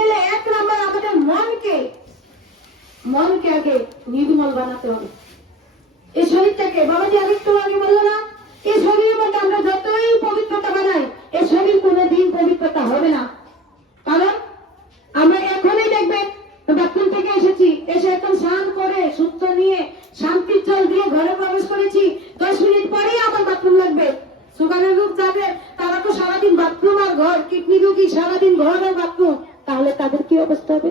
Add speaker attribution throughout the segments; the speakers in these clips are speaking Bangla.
Speaker 1: গেলে এক নম্বর আমাদের মনকে মনকে আগে নির্মল বানাতে হবে। এই শরীরটাকে, বাবাজি আরেকটু আগে বলল না, এই শরীরের মধ্যে আমরা যতই পবিত্রতা বানাই, এই শরীর কোনোদিন পবিত্রতা হবে না। কারণ, আমরা এখনই দেখবেন, বাথরুম থেকে এসেছি, এসে এখন স্নান করে সূত্র নিয়ে, শান্তির জল দিয়ে ঘরে প্রবেশ করেছি, দশ মিনিট পরেই আবার বাথরুম লাগবে। সুগারের রোগ যাবে, তারা তো সারাদিন বাথরুম আর ঘর, কিডনি রোগী সারাদিন ঘর আর বাথরুম। তাহলে তাদের কি অবস্থা হবে?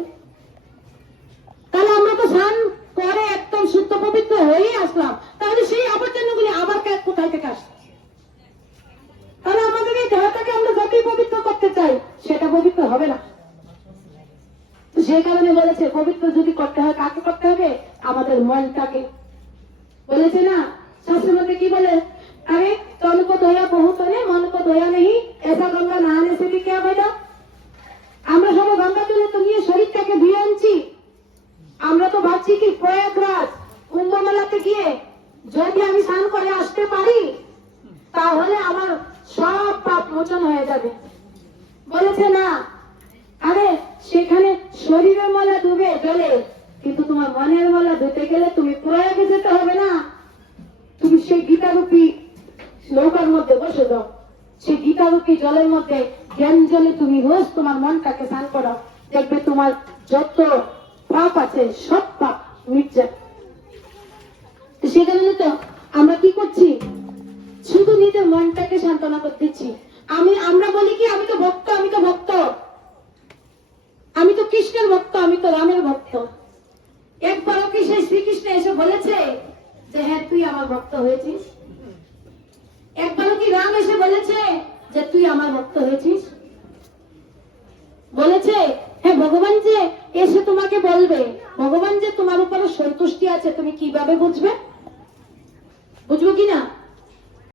Speaker 1: তাহলে আমরা তো স্নান করে একদম শুদ্ধ পবিত্র হয়েই আসলাম। তাহলে সেই আবর্জনাগুলি আবার কোথায় থেকে আসছে? তাহলে আমাদের এই দেহটাকে আমরা যতই পবিত্র করতে চাই, সেটা পবিত্র হবে না। সেই কারণে বলেছে, পবিত্র যদি করতে হয়, কাকে করতে হবে? আমাদের মনটাকে। বলেছে না শাস্ত্রের কি বলে? আরে তন কো দয়া বহু তনে মন কো দয়া নেই প্রয়াগরাজ কুম্ভ মেলাতে গিয়ে যদি আমি স্নান করে আসতে পারি, তাহলে আমার সব পাপ মোচন হয়ে যাবে। বলেছে, না, আরে সেখানে শরীরের ময়লা ডুবে জলে কিন্তু তোমার মনের ময়লা ধুতে গেলে তুমি প্রয়াগে যেতে হবে না। তুমি সেই গীতারূপী নৌকার মধ্যে বসে যাও। সেই গীতারূপী জলের মধ্যে জ্ঞান জলে তুমি রোজ তোমার মনটাকে স্নান করো দেখবে তোমার যত পাপ আছে, সব পাপ মিট তো সে কারণে তো আমরা কি করছি? শুধু নিজের মনটাকে সান্ত্বনা করতেছি আমি, আমরা বলি কি, আমি তো ভক্ত, আমি তো ভক্ত। আমি তো কৃষ্ণের ভক্ত, আমি তো রামের ভক্ত। একবারও কি সেই শ্রীকৃষ্ণ এসে বলেছে যে হ্যাঁ তুই আমার ভক্ত হয়েছিস? একবারও কি রাম এসে বলেছে যে, তুই আমার ভক্ত হয়েছিস? বলেছে হ্যাঁ ভগবান যে এসে তোমাকে বলবে ভগবান যে তোমার উপরে সন্তুষ্টি আছে তুমি কীভাবে বুঝবে? বুঝব কি না